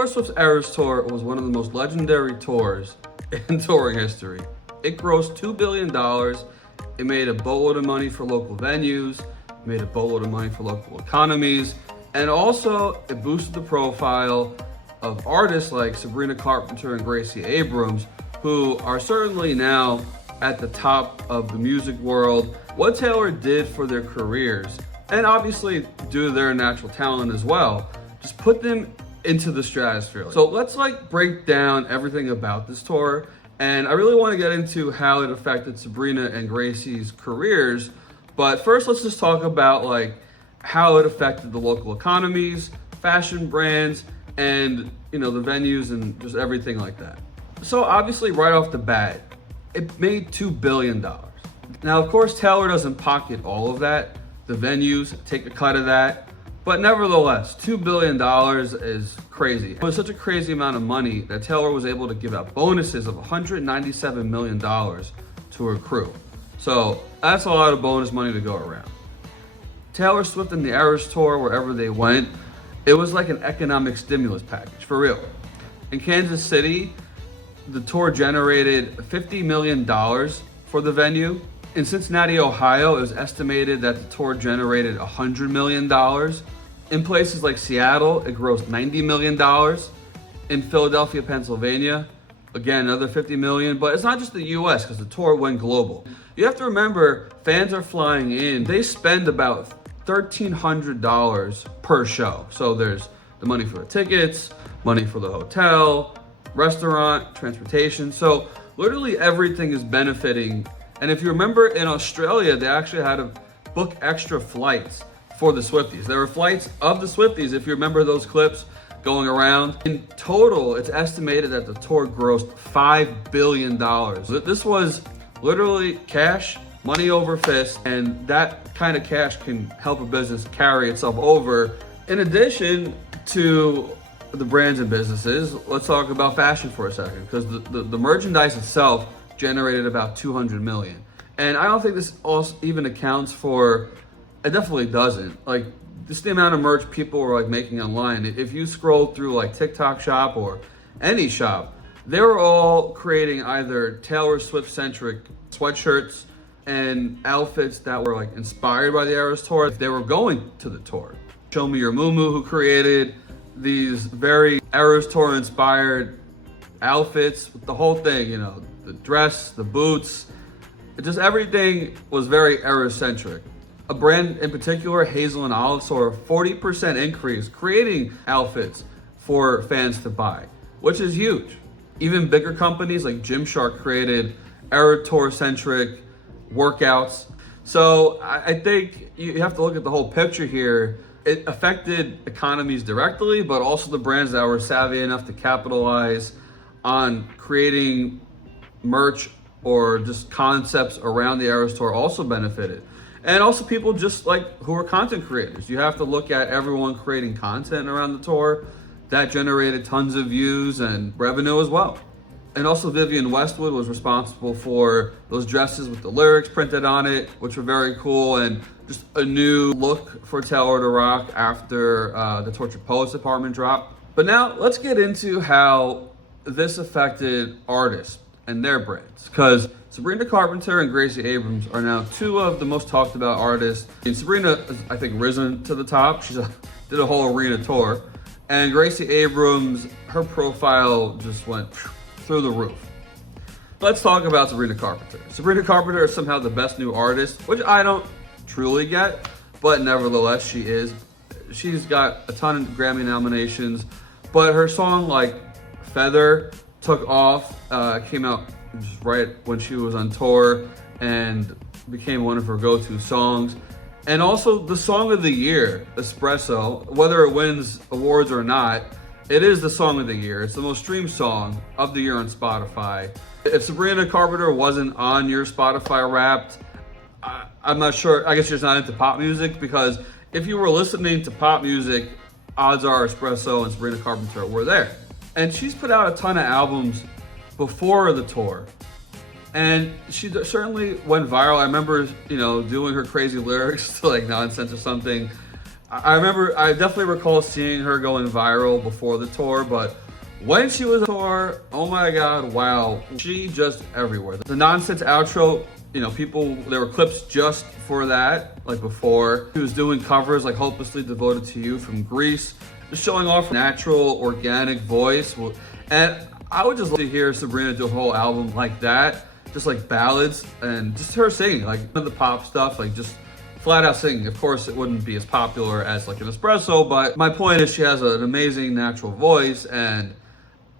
Taylor Swift's Eras Tour was one of the most legendary tours in touring history. It grossed $2 billion. It made a boatload of money for local venues, made a boatload of money for local economies, and also it boosted the profile of artists like Sabrina Carpenter and Gracie Abrams, who are certainly now at the top of the music world. What Taylor did for their careers, and obviously due to their natural talent as well, just put them into the stratosphere. So let's break down everything about this tour. And I really want to get into how it affected Sabrina and Gracie's careers. But first, let's just talk about how it affected the local economies, fashion brands, and the venues and just everything like that. So obviously right off the bat, it made $2 billion. Now, of course, Taylor doesn't pocket all of that. The venues take a cut of that. But nevertheless, $2 billion is crazy. It was such a crazy amount of money that Taylor was able to give out bonuses of $197 million to her crew. So that's a lot of bonus money to go around. Taylor Swift and the Eras Tour, wherever they went, it was like an economic stimulus package, for real. In Kansas City, the tour generated $50 million for the venue. In Cincinnati, Ohio, it was estimated that the tour generated $100 million. In places like Seattle, it grossed $90 million. In Philadelphia, Pennsylvania, again, another $50 million. But it's not just the US, because the tour went global. You have to remember, fans are flying in. They spend about $1,300 per show. So there's the money for the tickets, money for the hotel, restaurant, transportation. So literally everything is benefiting. And if you remember, in Australia, they actually had to book extra flights for the Swifties. There were flights of the Swifties, if you remember those clips going around. In total, it's estimated that the tour grossed $5 billion. This was literally cash, money over fist, and that kind of cash can help a business carry itself over. In addition to the brands and businesses, let's talk about fashion for a second, because the merchandise itself generated about $200 million. And I don't think this also even accounts for, it definitely doesn't. Just the amount of merch people were making online. If you scroll through TikTok shop or any shop, they were all creating either Taylor Swift centric sweatshirts and outfits that were inspired by the Eras Tour. They were going to the tour. Show Me Your Moo Moo, who created these very Eras Tour inspired outfits with the whole thing, the dress, the boots, just everything was very Eras-centric. A brand in particular, Hazel and Olive, saw a 40% increase creating outfits for fans to buy, which is huge. Even bigger companies like Gymshark created Eras Tour-centric workouts. So I think you have to look at the whole picture here. It affected economies directly, but also the brands that were savvy enough to capitalize on creating merch or just concepts around the Eras Tour also benefited. And also people just who are content creators. You have to look at everyone creating content around the tour. That generated tons of views and revenue as well. And also Vivienne Westwood was responsible for those dresses with the lyrics printed on it, which were very cool, and just a new look for Taylor to rock after the Tortured Poets Department dropped. But now let's get into how this affected artists and their brands, because Sabrina Carpenter and Gracie Abrams are now two of the most talked about artists. Sabrina has, I think, risen to the top. She did a whole arena tour. And Gracie Abrams, her profile just went through the roof. Let's talk about Sabrina Carpenter. Sabrina Carpenter is somehow the best new artist, which I don't truly get, but nevertheless, she is. She's got a ton of Grammy nominations, but her song Feather took off, came out just right when she was on tour and became one of her go-to songs. And also the song of the year, Espresso, whether it wins awards or not, it is the song of the year. It's the most streamed song of the year on Spotify. If Sabrina Carpenter wasn't on your Spotify Wrapped, I'm not sure. I guess you're just not into pop music, because if you were listening to pop music, odds are Espresso and Sabrina Carpenter were there. And she's put out a ton of albums before the tour. And she certainly went viral. I remember, doing her crazy lyrics to Nonsense or something. I definitely recall seeing her going viral before the tour, but when she was on tour, oh my God, wow, she just everywhere. The nonsense outro, you know, there were clips just for that, like before. She was doing covers like Hopelessly Devoted to You from Greece, just showing off her natural, organic voice. And I would just love to hear Sabrina do a whole album like that, just like ballads and just her singing, like none of the pop stuff, like just flat out singing. Of course, it wouldn't be as popular as like an Espresso, but my point is she has an amazing natural voice and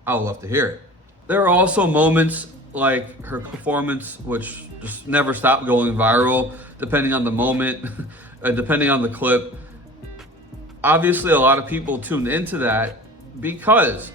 I would love to hear it. There are also moments like her performance, which just never stopped going viral, depending on the moment, depending on the clip. Obviously, a lot of people tuned into that because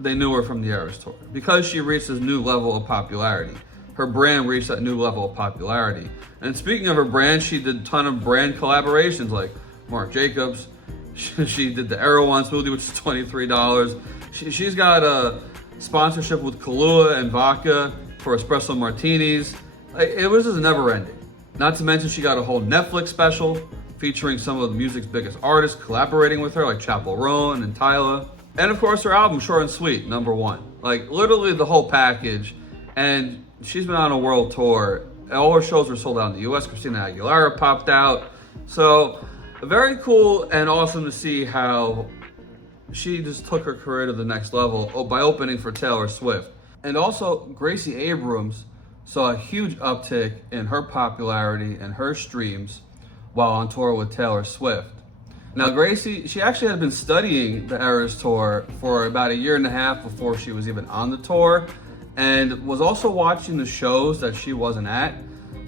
they knew her from the Eras Tour, because she reached this new level of popularity. Her brand reached that new level of popularity. And speaking of her brand, she did a ton of brand collaborations like Marc Jacobs. She did the Erewhon smoothie, which is $23. She's got a sponsorship with Kahlua and vodka for espresso martinis. It was just never ending. Not to mention she got a whole Netflix special featuring some of the music's biggest artists collaborating with her, like Chappell Roan and Tyla. And of course her album, Short and Sweet, #1. Like literally the whole package. And she's been on a world tour. All her shows were sold out in the US. Christina Aguilera popped out. So very cool and awesome to see how she just took her career to the next level by opening for Taylor Swift. And also Gracie Abrams saw a huge uptick in her popularity and her streams while on tour with Taylor Swift. Now Gracie, she actually had been studying the Eras Tour for about 1.5 years before she was even on the tour, and was also watching the shows that she wasn't at.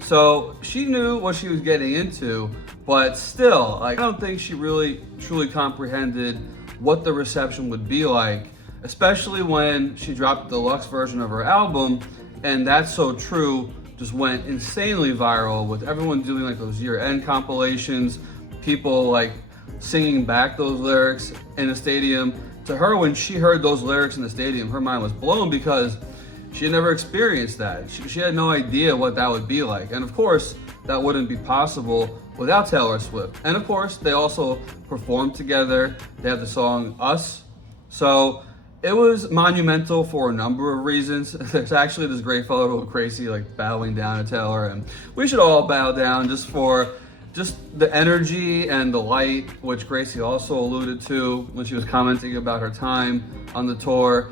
So she knew what she was getting into, but still, like, I don't think she really truly comprehended what the reception would be like, especially when she dropped the deluxe version of her album, and That's So True just went insanely viral with everyone doing like those year-end compilations, people like singing back those lyrics in a stadium. To her, when she heard those lyrics in the stadium, her mind was blown because she had never experienced that. She had no idea what that would be like. And of course, that wouldn't be possible without Taylor Swift. And of course, they also performed together. They had the song Us. So it was monumental for a number of reasons. There's actually this great photo of Gracie like bowing down to Taylor, and we should all bow down just for the energy and the light, which Gracie also alluded to when she was commenting about her time on the tour.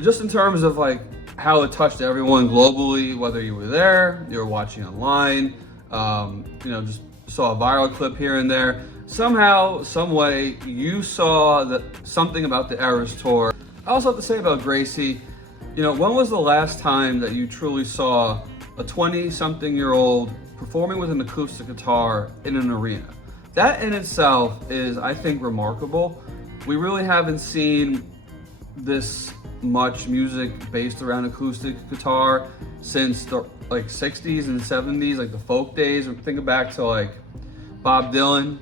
Just in terms of like how it touched everyone globally, whether you were there, you were watching online, just saw a viral clip here and there. Somehow, some way, you saw something about the Eras Tour. I also have to say about Gracie, when was the last time that you truly saw a 20-something-year-old performing with an acoustic guitar in an arena? That in itself is, I think, remarkable. We really haven't seen this much music based around acoustic guitar since the 60s and 70s, like the folk days. Think back to like Bob Dylan,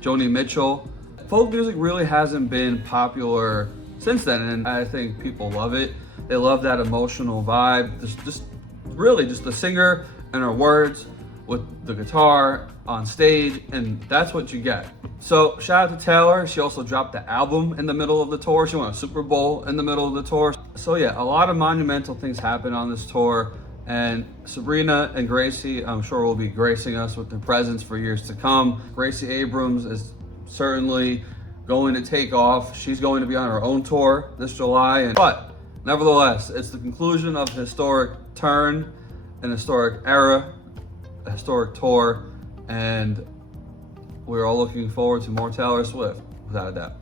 Joni Mitchell. Folk music really hasn't been popular since then, and I think people love it. They love that emotional vibe. Just the singer and her words with the guitar on stage, and that's what you get. So shout out to Taylor. She also dropped the album in the middle of the tour. She won a Super Bowl in the middle of the tour. So yeah, a lot of monumental things happen on this tour, and Sabrina and Gracie, I'm sure, will be gracing us with their presence for years to come. Gracie Abrams is certainly going to take off. She's going to be on her own tour this July, but nevertheless, it's the conclusion of a historic turn, an historic era, a historic tour, and we're all looking forward to more Taylor Swift, without a doubt.